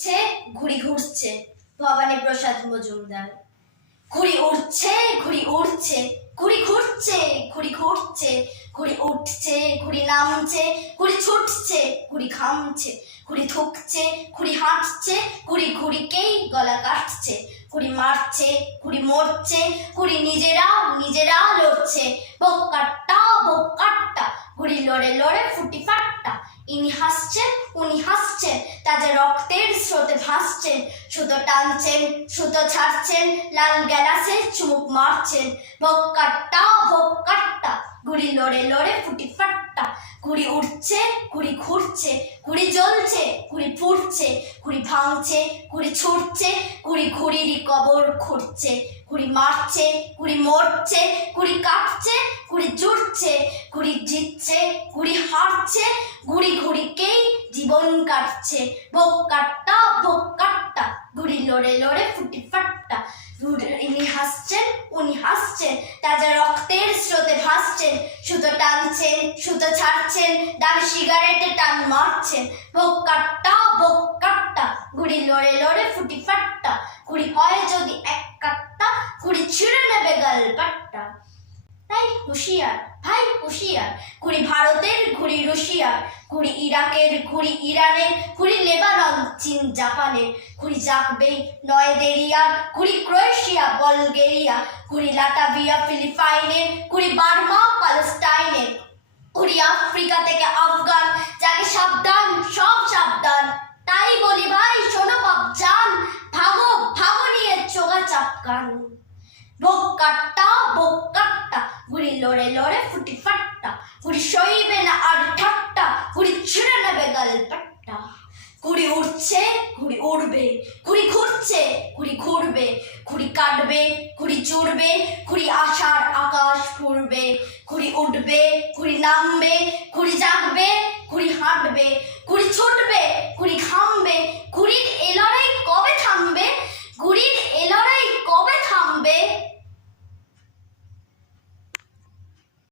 উঠছে ঘুড়ি ঘুরছে ভবানী প্রসাদ মজুমদার। ঘুড়ি উঠছে ঘুড়ি উড়ছে, ঘুড়ি ঘুরছে ঘুড়ি ঘুরছে, ঘুড়ি উঠছে ঘুড়ি নামছে, ঘুড়ি ছুটছে ঘুড়ি ঘামছে, ঘুড়ি থুকছে ঘুড়ি হাঁটছে, ঘুড়ি ঘুড়িকেই গলা কাটছে, ঘুড়ি মারছে ঘুড়ি মরছে, ঘুড়ি নিজেরা লড়ছে। বোকাট্টা বোকাট্টা ঘুড়ি লড়ে লড়ে ফুটি ফাট্টা। ইনি হাসছেন উনি হাসছেন, তাজা রক্তের স্রোতে ভাসছেন। সুতো টানছেন সুতো ছাড়ছেন, লাল গ্যালাসে চুমুক মারছেন। বোকাট্টা বোকাট্টা ঘুড়ি লড়ে লড়ে ফুটি ফাট্টা। ঘুড়ি উঠছে ঘুড়ি ঘুরছে, ঘুড়ি জ্বলছে ঘুড়ি ফুটছে, ঘুড়ি ভাঙছে ঘুড়ি ছুটছে, ঘুড়ি ঘুড়িরই কবর খুঁড়ছে। ঘুড়ি মারছে ঘুড়ি মরছে, ঘুড়ি কাটছে ঘুড়ি জুড়ছে, ঘুড়ি জিতছে ঘুড়ি হারছে, ঘুড়ি ঘুড়িকেই জীবন কাটছে। বোকাট্টা বোকাট্টা ঘুড়ি লড়ে লড়ে ফুটি ফাট্টা। ইনি হাসছেন উনি হাসছেন, তাজা রক্তের স্রোতে ভাসছেন। সুতো টানছেন সুতো ছাড়ছেন, দামি সিগারেটে টান মারছেন। বোকাট্টা বোকাট্টা ঘুড়ি লড়ে লড়ে ফুটি ফাট্টা। ঘুড়ি হয় যদি এক কাট্টা, ঘুড়ি ছিঁড়ে নেবে গালপাট্টা। তাই হুঁশিয়ার ভাই হুঁশিয়ার, ঘুড়ি ভারতের ঘুড়ি রুশিয়ার, ঘুড়ি ইরাকের ঘুড়ি ইরানের, ঘুড়ি লেবানন চীন জাপানের। ঘুড়ি জাগবে নয় দেরিয়ার, ঘুড়ি ক্রোয়েশিয়া বালগেরিয়া, ঘুড়ি লাটাভিয়া ফিলিপাইনের, ঘুড়ি বার্মা প্যালেস্টাইনের। ঘুড়ি আফ্রিকা থেকে আফগান, যাকে সাবধান সব সাবধান। তাই বলি ভাই শোনো বাপজান, ভাগো ভাগো নিয়ে চোগা চাপকান। বোকাট্টা বোকাট্টা ঘুড়ি লড়ে লড়ে ফুটি ফাট্টা। ঘুড়ি সইবে না আর ঠাট্টা, ঘুড়ি ছিঁড়ে নেবে গালপাট্টা। ঘুড়ি উঠছে ঘুড়ি উড়বে, ঘুড়ি ঘুরছে ঘুড়ি ঘুরবে, ঘুড়ি কাটবে ঘুড়ি চুড়বে, ঘুড়ি আশার আকাশ ফুরবে। ঘুড়ি উঠবে ঘুড়ি নামবে, ঘুড়ি জাগবে